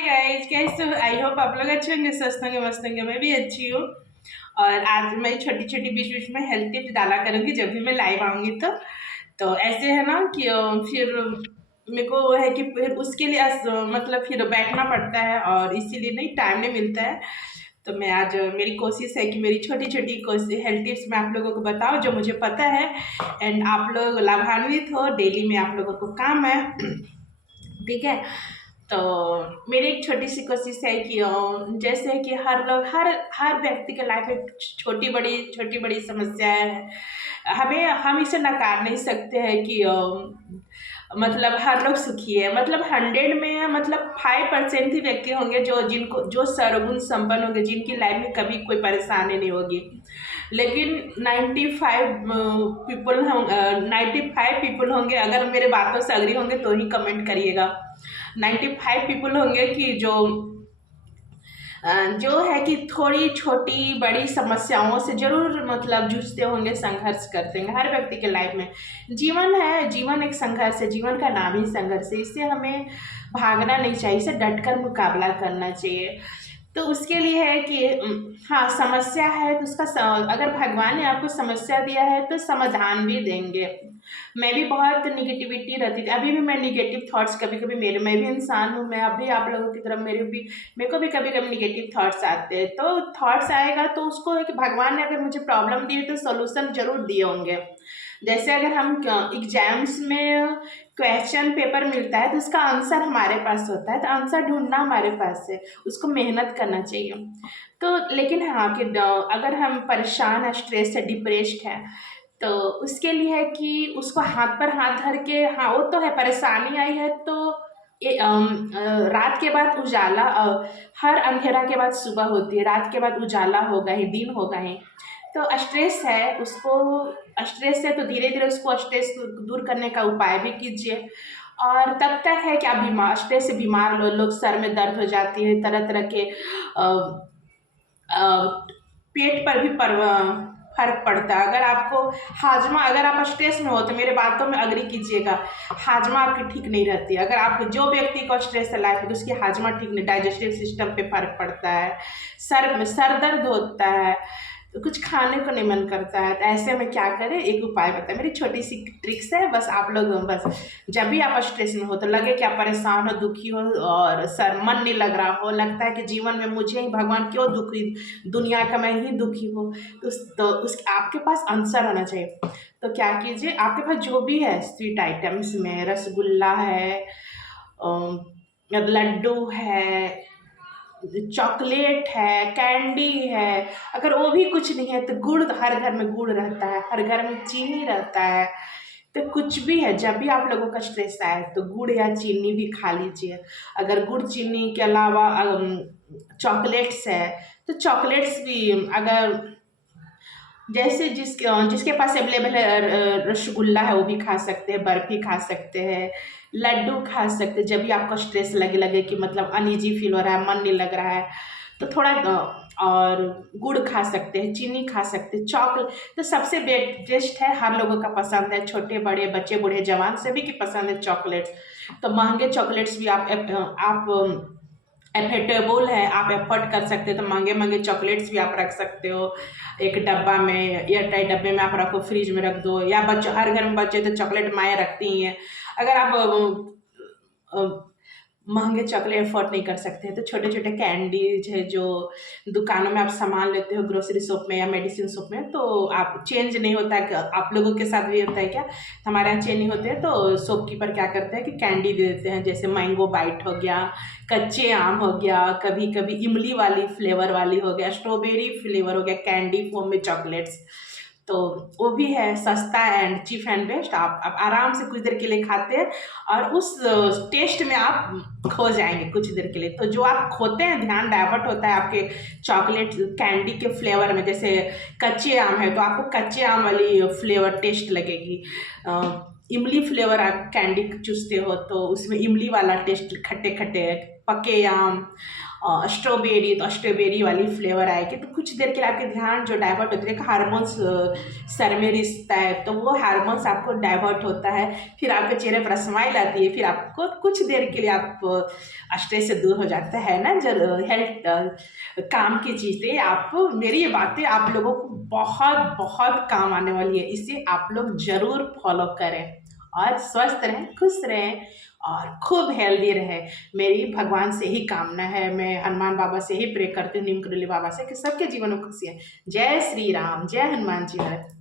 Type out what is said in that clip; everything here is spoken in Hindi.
हाय गाइस, कैसे हो? आई होप आप लोग अच्छे होंगे, स्वस्थ होंगे, मस्त होंगे। मैं भी अच्छी हूँ। और आज मैं छोटी छोटी बीच बीच में हेल्थ टिप्स डाला करूंगी जब भी मैं लाइव आऊंगी। तो ऐसे है ना कि फिर मेरे को वो है कि फिर उसके लिए मतलब फिर बैठना पड़ता है और इसीलिए नहीं टाइम नहीं मिलता है। तो मैं आज मेरी कोशिश है कि मेरी छोटी छोटी कोशिश हेल्थ टिप्स मैं आप लोगों को बताऊं जो मुझे पता है, एंड आप लोग लाभान्वित हो। डेली में आप लोगों को काम है। ठीक है। तो मेरी एक छोटी सी कोशिश है कि जैसे कि हर लोग हर हर व्यक्ति के लाइफ में छोटी बड़ी समस्याएं हैं। हमें हम इसे नकार नहीं सकते हैं कि मतलब हर लोग सुखी है। मतलब 100 में मतलब 5% ही व्यक्ति होंगे जो सर्वगुण संपन्न होंगे, जिनकी लाइफ में कभी कोई परेशानी नहीं होगी। लेकिन 95 पीपल होंगे। अगर मेरे बातों से अग्री होंगे तो ही कमेंट करिएगा। 95 पीपल होंगे कि जो है कि थोड़ी छोटी बड़ी समस्याओं से जरूर मतलब जूझते होंगे, संघर्ष करते हैं हर व्यक्ति के लाइफ में। जीवन है, जीवन एक संघर्ष है, जीवन का नाम ही संघर्ष है। इससे हमें भागना नहीं चाहिए, इसे डटकर मुकाबला करना चाहिए। तो उसके लिए है कि हाँ, समस्या है तो अगर भगवान ने आपको समस्या दिया है तो समाधान भी देंगे। मैं भी बहुत निगेटिविटी रहती थी, अभी भी मैं निगेटिव थॉट्स कभी कभी मेरे मैं भी इंसान हूँ। मैं अभी आप लोगों की तरफ मेरे को भी कभी कभी निगेटिव थॉट्स आते हैं। तो थॉट्स आएगा तो उसको है कि भगवान ने अगर मुझे प्रॉब्लम दी है तो सोल्यूशन जरूर दिए होंगे। जैसे अगर हम एग्जाम्स में क्वेश्चन पेपर मिलता है तो उसका आंसर हमारे पास होता है, तो आंसर ढूंढना हमारे पास है, उसको मेहनत करना चाहिए। तो लेकिन हाँ कि अगर हम परेशान है, स्ट्रेस है, डिप्रेस्ड है, तो उसके लिए है कि उसको हाथ पर हाथ धर के, हाँ वो तो है, परेशानी आई है तो रात के बाद उजाला, हर अंधेरा के बाद सुबह होती है, रात के बाद उजाला होगा ही, दिन होगा ही। तो स्ट्रेस है, उसको स्ट्रेस है तो धीरे धीरे उसको स्ट्रेस दूर करने का उपाय भी कीजिए। और तब तक है कि आप बीमार, स्ट्रेस से बीमार लोग सर में दर्द हो जाती है, तरह तरह के अ, पेट पर भी फर्क पड़ता है। अगर आपको हाजमा, अगर आप स्ट्रेस में हो तो मेरे बातों में अग्री कीजिएगा, हाजमा आपकी ठीक नहीं रहती। अगर आप जो व्यक्ति को स्ट्रेस है लाइफ में तो उसकी हाजमा ठीक नहीं, डाइजेस्टिव सिस्टम पे फर्क पड़ता है, सर में सर दर्द होता है, तो कुछ खाने को नहीं मन करता है। तो ऐसे में क्या करें, एक उपाय बताए, मेरी छोटी सी ट्रिक्स है। बस आप लोग बस जब भी आप स्ट्रेस में हो तो लगे कि आप परेशान हो, दुखी हो और सर मन नहीं लग रहा हो, लगता है कि जीवन में मुझे ही भगवान क्यों दुखी, दुनिया का मैं ही दुखी हूँ, तो उस आपके पास आंसर होना चाहिए। तो क्या कीजिए, आपके पास जो भी है स्वीट आइटम्स में, रसगुल्ला है, लड्डू है, चॉकलेट है, कैंडी है, अगर वो भी कुछ नहीं है तो गुड़, हर घर में गुड़ रहता है, हर घर में चीनी रहता है। तो कुछ भी है, जब भी आप लोगों का स्ट्रेस आए तो गुड़ या चीनी भी खा लीजिए। अगर गुड़ चीनी के अलावा चॉकलेट्स है तो चॉकलेट्स भी, अगर जैसे जिसके पास अवेलेबल है, रसगुल्ला है वो भी खा सकते हैं, बर्फी खा सकते हैं, लड्डू खा सकते हैं। जब भी आपको स्ट्रेस लगे कि मतलब अनईजी फील हो रहा है, मन नहीं लग रहा है, तो थोड़ा और गुड़ खा सकते हैं, चीनी खा सकते हैं, चॉकलेट तो सबसे बेस्ट है, हर लोगों का पसंद है, छोटे बड़े बच्चे बूढ़े जवान सभी की पसंद है चॉकलेट्स। तो महंगे चॉकलेट्स भी आप एफेटेबल है, आप एफर्ट कर सकते हो तो महंगे महंगे चॉकलेट्स भी आप रख सकते हो एक डब्बा में, एयरटाइट डब्बे में आप रखो, फ्रिज में रख दो। या बच्चे, हर घर में बच्चे तो चॉकलेट माएँ रखती ही हैं। अगर आप महंगे चॉकलेट अफोर्ड नहीं कर सकते हैं तो छोटे छोटे कैंडीज है जो दुकानों में आप सामान लेते हो, ग्रोसरी शॉप में या मेडिसिन शॉप में, तो आप चेंज नहीं होता है। आप लोगों के साथ भी होता है क्या? हमारे यहाँ चेंज नहीं होते हैं तो शॉपकीपर क्या करते हैं कि कैंडी दे देते हैं, जैसे मैंगो बाइट हो गया, कच्चे आम हो गया, कभी कभी इमली वाली फ्लेवर वाली हो गया, स्ट्रॉबेरी फ्लेवर हो गया, कैंडी फॉर्म में चॉकलेट्स। तो वो भी है, सस्ता एंड चीप एंड बेस्ट। आप आराम से कुछ देर के लिए खाते हैं और उस टेस्ट में आप खो जाएंगे कुछ देर के लिए। तो जो आप खोते हैं, ध्यान डाइवर्ट होता है आपके चॉकलेट कैंडी के फ्लेवर में। जैसे कच्चे आम है तो आपको कच्चे आम वाली फ्लेवर टेस्ट लगेगी, इमली फ्लेवर आप कैंडी चूसते हो तो उसमें इमली वाला टेस्ट, खट्टे खट्टे पके आम, स्ट्रॉबेरी, तो स्ट्रॉबेरी वाली फ्लेवर आएगी। तो कुछ देर के लिए आपके ध्यान जो डाइवर्ट होते हैं, हार्मोन्स सर में रिश्ता है, तो वो हार्मोन्स आपको डाइवर्ट होता है, फिर आपके चेहरे पर स्माइल आती है, फिर आपको कुछ देर के लिए आप स्ट्रेस से दूर हो जाता है ना। जो हेल्थ काम की चीज़ें, आप मेरी ये बातें आप लोगों को बहुत बहुत काम आने वाली है, इसे आप लोग ज़रूर फॉलो करें और स्वस्थ रहें, खुश रहें और खूब हेल्दी रहे। मेरी भगवान से ही कामना है, मैं हनुमान बाबा से ही प्रे करती हूँ, नीम करोली बाबा से, कि सबके जीवन में खुशी है। जय श्री राम, जय हनुमान जी महाराज।